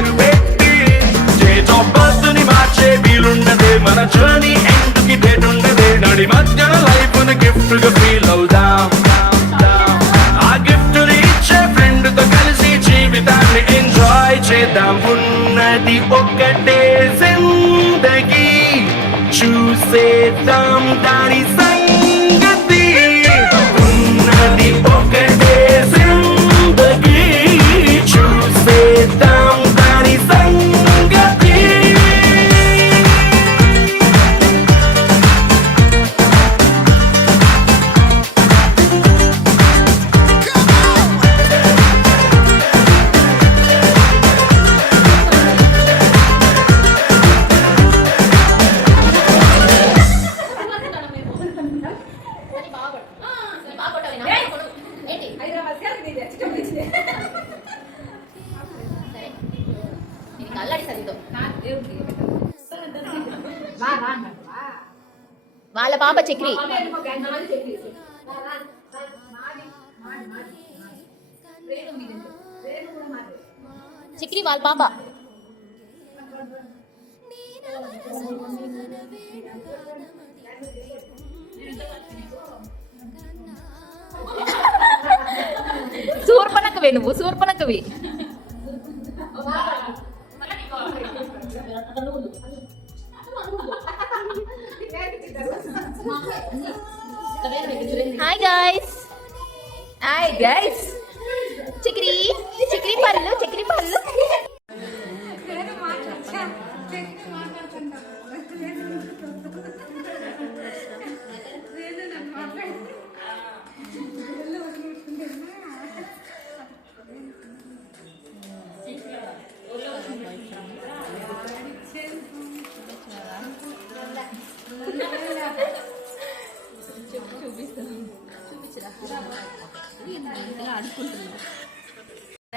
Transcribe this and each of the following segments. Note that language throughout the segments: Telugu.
పేరు పెట్టి డేట్ ఆఫ్ బర్త్ ని మార్చే వీలుండదే మన జర్నీ ఎండ్ కి డేట్ ఉండదే నడి మధ్యన లైఫ్ ని గిఫ్ట్ గా ఫీల్ అవుదాం ఆ గిఫ్ట్ ని ఇచ్చే ఫ్రెండ్ తో కలిసి జీవితాన్ని ఎంజాయ్ చేద్దాం ఉన్నది ఒక్కటే జిందగీ చూసేద్దాం దాని సంగతి ఉన్నది ఒకటే జిందగీ చూసేద్దాం దాని సంగతి వాళ్ళ పాప చక్రి చక్రి వాళ్ళ పాప శూర్పణకవే నువ్వు శూర్పణకవి హాయ్ గైస్ చక్రి చక్రి పళ్ళు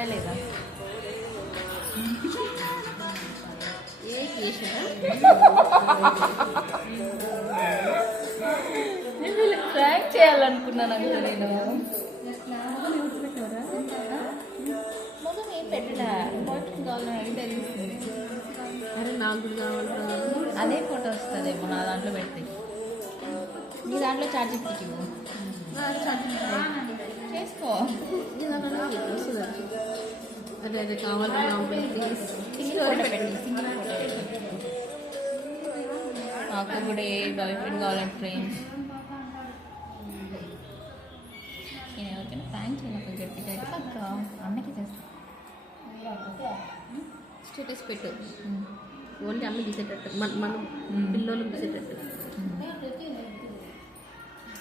లేదా ప్రాంక్ చేయాలనుకున్నాను అంట నేను మొదలు ఏం పెట్టడా ఇంపార్టెంట్ కావాలని అడిగితే తెలిసింది అరే నాకు కూడా కావాలి అదే ఫోటో వస్తుందేమో నా దాంట్లో పెడితే నీ దాంట్లో ఛార్జింగ్ పెట్టివు చేసుకో అదే అదే కావాలి సింగిల్ ఫోటో పెట్టి నాకు కూడా ఏ బాయ్ ఫ్రెండ్ కావాలంటే ఫ్రెండ్స్ నేను ఎవరికైనా ప్రాంక్ చేయను గట్టిగా అయితే పక్క అన్నకి చేస్తాను స్టేటస్ పెట్టు ఓన్లీ అమ్మ తీసేటట్టు మనం పిల్లలు తీసేటట్టు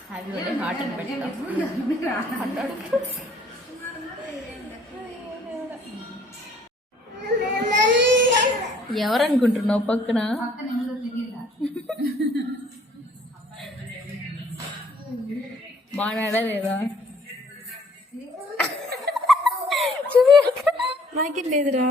హ్యాపీ బర్త్డే హార్ట్ అని పెడతాం ఎవరనుకుంటున్నావు పక్కన బాగా లేదా నాకేం లేదురా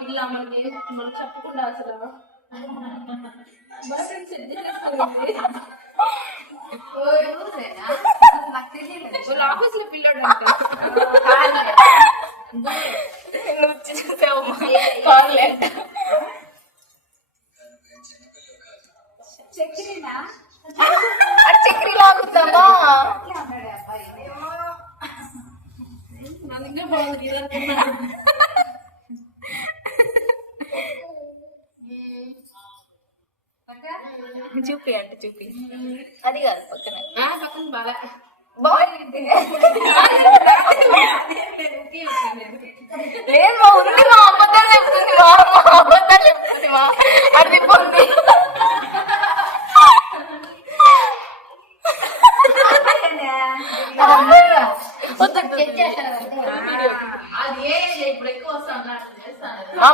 పిల్ల మనకి మనకు చెప్పకుండా అసలు ఆఫీస్ లో పిల్లోడు చక్రి లాగుతామా బాగుంది చూపి అంటే చూపి అది కాదు పక్కన పక్కన బాగా బాగుంది లేదు మా ఉంది మా అబద్ధాలు చెప్తుంది మా అబద్ధాలు చెప్తుంది మా అది పొంది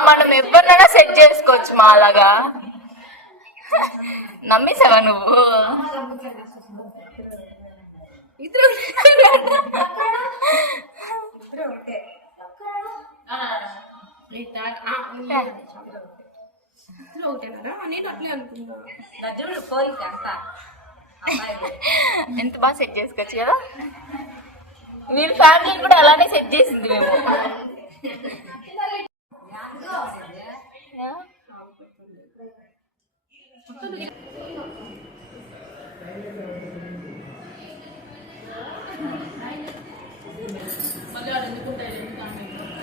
మనం ఎవరినైనా సెట్ చేసుకోవచ్చు మా అలాగా. నమ్మేసావా నువ్వు? నేను అట్లే అనుకున్నా. ఎంత బాగా సెట్ చేసుకోవచ్చు కదా. వీళ్ళ ఫ్యామిలీ కూడా అలానే సెట్ చేసింది మేము.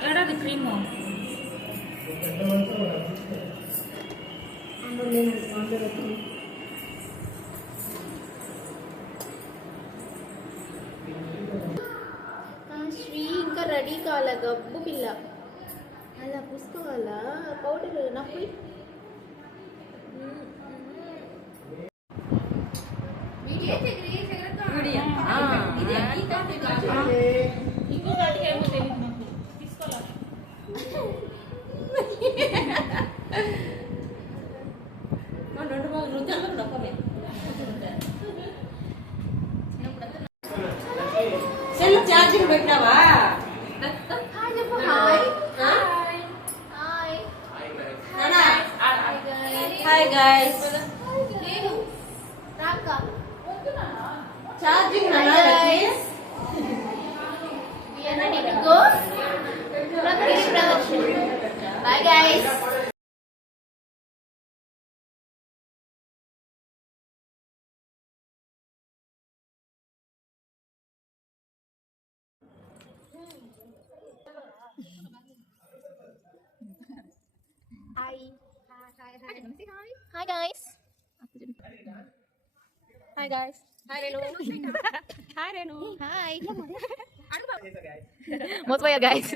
ఏడాది క్రీము శ్రీ ఇంకా రెడీ కావాలా గబ్బు పిల్ల అలా పూసుకోవాలా పౌడర్ నాకు ఇంకో వాటికి ఏమో తెలియదు నాకు తీసుకోవాలి. సెల్ ఛార్జింగ్ పెట్టావా? Hi guys. Charging bye guys. Hi guys. Hi guys. Hi Renu. Hi Renu. Hi మోసపోయారు గైస్.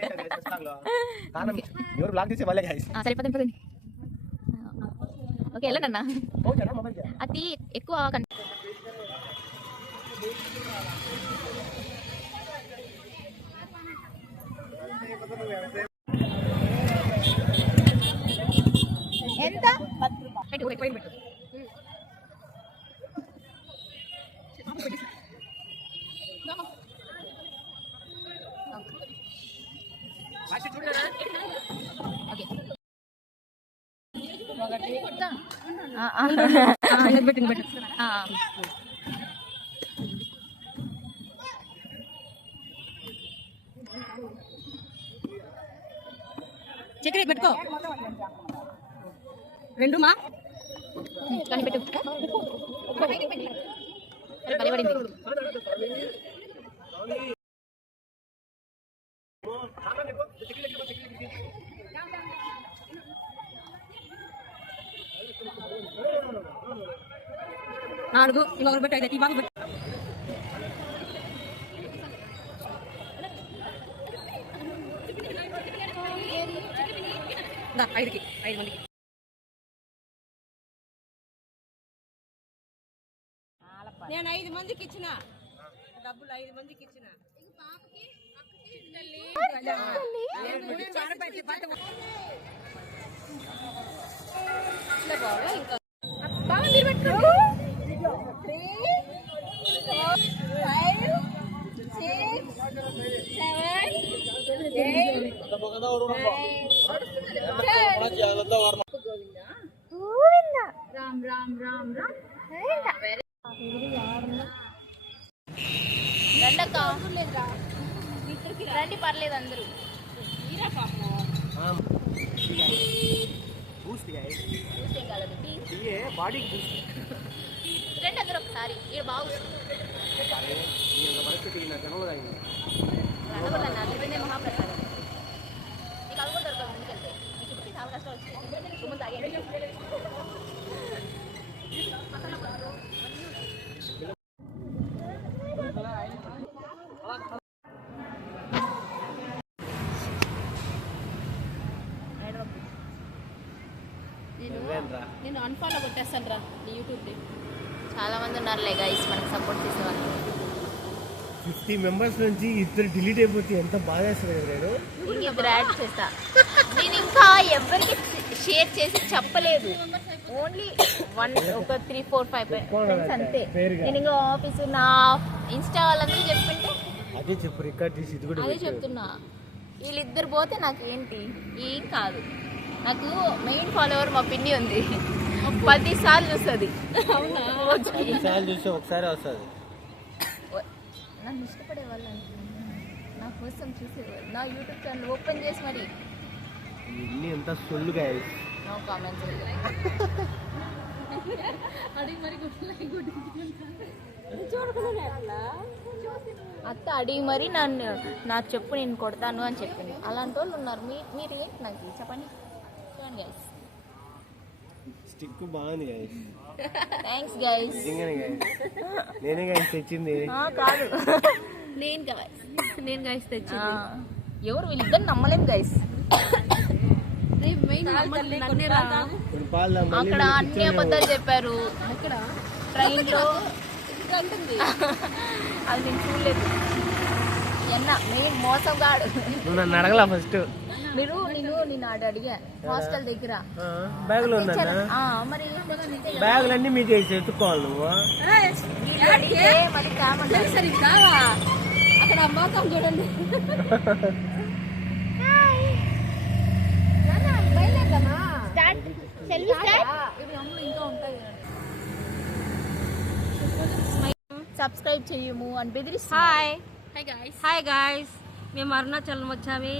సరిపోతుంది. ఓకే వెళ్ళండి అన్న. అది ఎక్కువ ఎంత చక్కెర పెట్టుకో. రెండు మా కానీ పెట్టు పడింది. 4 ఇంకొకరు పెట్టు. అయితే ఈ బాగా పెట్టు. దా 5 మందికి. నేను 5 మందికి ఇచ్చిన డబ్బులు 5 మందికి ఇచ్చిన. రామ్ రామ్ రామ్ రామ్ రండి పర్లేదు అందరూ. రండి అందరూ ఒకసారి. ఇక్కడ బాగుంది మహాప్రసాదం. నీకు అవి కూడా దొరకదు ముందుకెళ్తే. నీకు ఇప్పుడు చాలా కష్టాలు వచ్చాయి. సుమ్ము తాగేయండి. నేను అన్ఫాలో కొట్టేస్తాను రా యూట్యూబ్. చాలా మంది ఉన్నారులే గైస్ మనకు సపోర్ట్ చేసేవాళ్ళు. 50 మెంబర్స్ నుంచి ఇద్దరు డిలీట్ అయిపోతే ఎంత బాధ వేస్తారు కదా నేను. ఇంకిద్దరు యాడ్ చేస్తా. నేను ఇంకా ఎవరికి షేర్ చేసి చెప్పలేదు. ఓన్లీ ఒక 3, 4, 5 ఫ్రెండ్స్ అంతే. నేను ఇంకా ఆఫీస్ నా ఇన్స్టా వాళ్ళందరూ చెప్పింటే అదే చెప్పు, రికార్డ్ చేసి ఇది కూడా అదే చెప్తున్నా. వీళ్ళిద్దరు పోతే నాకు ఏంటి, ఏం కాదు. నాకు మెయిన్ ఫాలోవర్ మా పిన్ని ఉంది. 10 సార్లు చూస్తుంది. ఒకసారి చూస్తే ఒకసారి వస్తుంది. నన్ను ఇష్టపడే వాళ్ళు నా కోసం చూసేవాళ్ళు. నా యూట్యూబ్ ఛానల్ ఓపెన్ చేసి మరి ఇన్ని ఎంత సొల్లుగా నో కామెంట్స్. అత్త అడిగి మరి నన్ను నా చెప్పు నేను కొడతాను అని చెప్పింది. అలాంటి వాళ్ళు ఉన్నారు. మీరు ఏంటి నాకు చెప్పండి. చూడండి గైస్, స్టిక్ బాగుంది గైస్. Thanks guys. నిజంగానే గైస్, నేనే గైస్ తెచ్చింది. కాదు నేను గైస్ తెచ్చింది. ఎవరు వీళ్ళిద్దరు నమ్మలేం గైస్. అక్కడ అన్ని అబద్ధాలు చెప్పారు. ట్రైన్ లో అది నేను చూడలేదు. మెయిన్ మోసం కాడు. నువ్వు నన్ను అడగలా ఫస్ట్. నేను ఆడ అడిగా హాస్టల్ దగ్గర బ్యాగులో ఉందా? మరి బ్యాగులన్నీ మీకు వేసి ఎత్తుకోవాలి నువ్వు. అడిగితే మళ్ళీ కామంటారు. అక్కడ మోసం చూడండి. సబ్స్క్రైబ్ చెయ్యము అని బెదిరిస్తా. హాయ్ గాయ్స్, మేము అరుణాచలం వచ్చామే.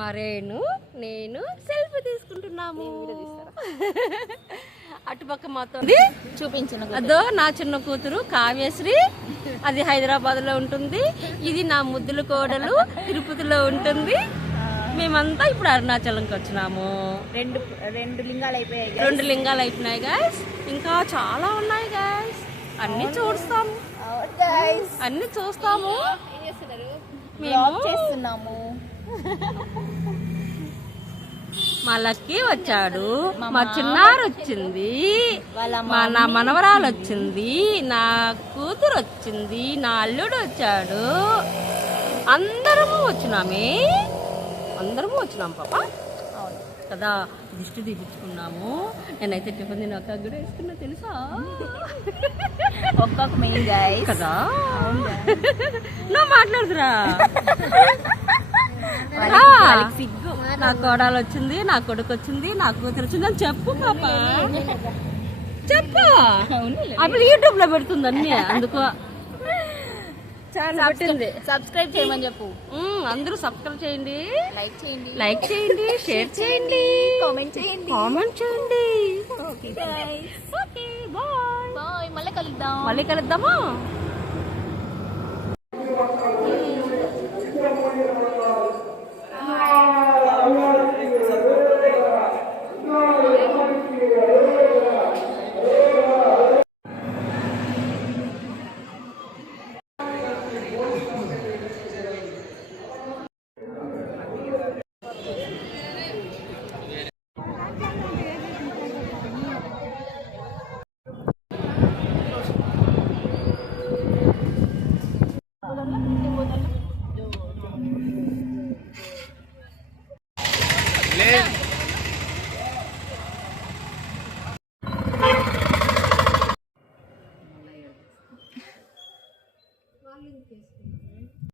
మరేను నేను సెల్ఫీ తీసుకుంటున్నాము. అటుపక్క మాతో చూపించిన అదో నా చిన్న కూతురు కావ్యశ్రీ, అది హైదరాబాద్ లో ఉంటుంది. ఇది నా ముద్దుల కోడలు తిరుపతిలో ఉంటుంది. మేమంతా ఇప్పుడు అరుణాచలంకి వచ్చినాము. రెండు లింగాలు అయిపోయాయి. 2 లింగాలు అయిపోయినాయి గాయస్. ఇంకా చాలా ఉన్నాయి గాయస్. అన్ని చూస్తాము, అన్ని చూస్తాము. మేము చేస్తున్నాము. మా లక్కీ వచ్చాడు, మా చిన్నారు వచ్చింది, నా మనవరాలు వచ్చింది, నా కూతురు వచ్చింది, నా అల్లుడు వచ్చాడు. అందరము వచ్చినాం పాప కదా. దిష్టి తీపించుకున్నాము. నేనైతే టిఫిన్ తిని అక్క కూడా వేసుకున్నా తెలుసా. ఒక్కొక్క మెయిన్ గైస్ కదా. నువ్వు మాట్లాడుతురా. సిగ్గు. నా కోడలు వచ్చింది, నా కొడుకు వచ్చింది, నా కూతురు వచ్చింది అని చెప్పు పాప, చెప్పు. అప్పుడు యూట్యూబ్ లో పెడుతుంది అన్ని. అందుకో సబ్స్క్రైబ్ చేయమని చెప్పు. అందరూ సబ్స్క్రైబ్ చేయండి, లైక్ చేయండి, షేర్ చేయండి, కామెంట్ చేయండి. Okay bye. మళ్ళీ కలుద్దాం. మళ్ళీ కలుద్దామా.